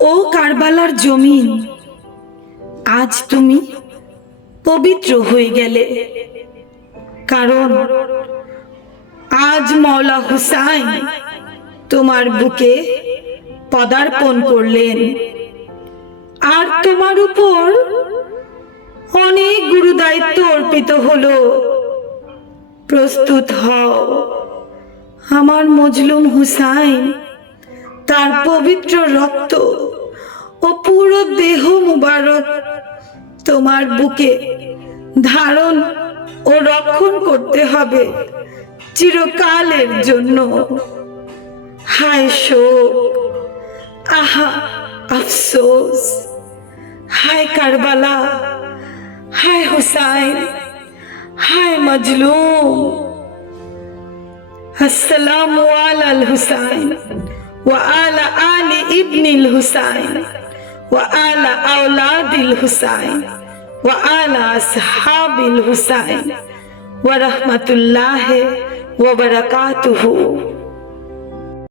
ও কারবালার জমিন, আজ তুমি পবিত্র হয়ে গেলে, কারণ আজ মওলা হুসাইন তোমার বুকে পদার্পণ করলেন। আর তোমার উপর অনেক গুরু দায়িত্ব অর্পিত হলো। প্রস্তুত হও, আমার মজলুম হুসাইন তার পবিত্র রক্ত ও পুরো দেহ মুবারক তোমার বুকে ধারণ ও রক্ষণ করতে হবে চিরকালের জন্য। হায় শোক, আহা আফসোস, হায় কারবালা, হায় হুসাইন, হায় মজলুম। আসসালামু আলাল হুসাইন ওয়া আলা আলি ইবনিল হুসাইন ওয়া আলা আওলাদিল হুসাইন ওয়া আলা আসহাবিল হুসাইন ওয়া রাহমাতুল্লাহি ওয়া বারাকাতুহু।